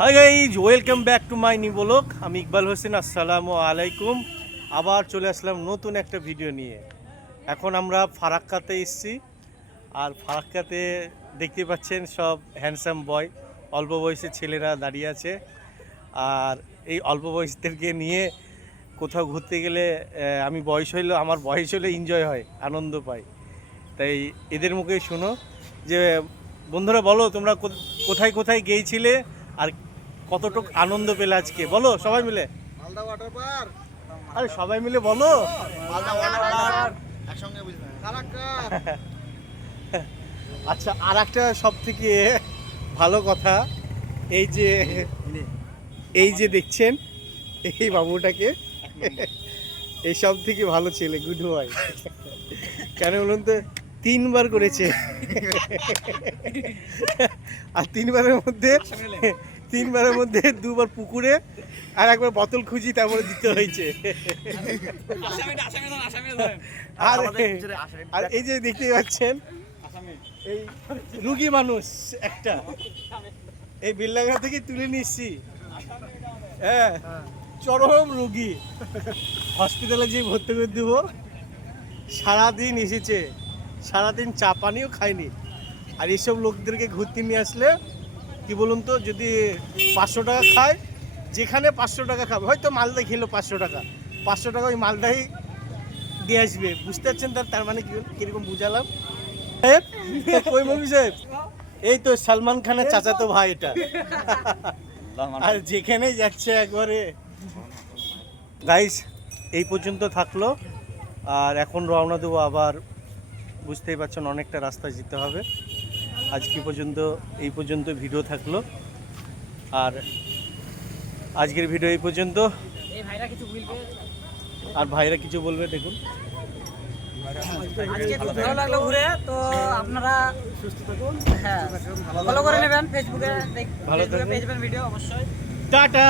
Hi guys welcome back to my নিবলক আমি ইকবাল হোসেন, আসসালামু আলাইকুম। আবার চলে আসলাম নতুন একটা ভিডিও নিয়ে। এখন আমরা ফারাক্কাতে এসছি। আর ফারাক্কাতে দেখতে পাচ্ছেন সব হ্যান্ডসাম বয় অল্প বয়সের ছেলেরা দাঁড়িয়ে আছে। আর এই অল্প বয়সদেরকে নিয়ে কোথাও ঘুরতে গেলে আমি বয়স হইলেও, আমার বয়স হলে এনজয় হয়, আনন্দ পাই। তাই এদের মুখে শোনো যে, বন্ধুরা বলো, তোমরা কোথায় কোথায় গিয়েছিলে? আর কতটুকু আনন্দ পেলে আজকে? বলো সবাই মিলে। মালদা ওয়াটার পার্ক আরে সবাই মিলে বলো। মালদা ওয়াটার পার্ক একসঙ্গে বুঝবে। আচ্ছা আর একটা সব থেকে ভালো কথা এই যে এই যে দেখছেন এই বাবুটাকে এই সব থেকে ভালো ছেলে গুড বয় কেন বলুন তো তিনবার করেছে। আর তিনবারের মধ্যে তিনবারের মধ্যে দুবার পুকুরে আর একবার বোতল খুঁজি তারপরে দিতে হয়েছে। আর আর এই যে দেখতে পাচ্ছেন এই রুগী মানুষ একটা। এই বিল্লাঘা থেকে তুলে নিচ্ছি হ্যাঁ চরম রুগী। হসপিটালে যে ভর্তি করে দেবো সারাদিন এসেছে। সারাদিন চা পানিও খায়নি। আর এইসব লোকদেরকে ঘুরতে নিয়ে আসলে কি বলুন তো, যদি পাঁচশো টাকা খায়, যেখানে পাঁচশো টাকা খাবে, হয়তো মালদা খেলো পাঁচশো টাকা। পাঁচশো টাকা ওই মালদাই দিয়ে আসবে, বুঝতে পারছেন তার তার মানে কীরকম বুঝালাম? ওই মমি সাহেব? এই তো সালমান খানের চাচাতো ভাই এটা। আর যেখানে যাচ্ছে একবারে। গাইস এই পর্যন্ত থাকল। আর এখন রওনা দেবো আবার, বুঝতেই পারছেন, অনেকটা রাস্তা যেতে হবে। আজকে পর্যন্ত এই পর্যন্ত ভিডিও থাকল। আর আজকের ভিডিও এই পর্যন্ত। এই ভাইরা কিছু বলবে আর ভাইরা কিছু বলবে দেখুন। আজকে খুব ভালো লাগল ঘুরে তো আপনারা হ্যাঁ ফলো করে নেবেন ফেসবুকে ভালো ভিডিও অবশ্যই। টাটা!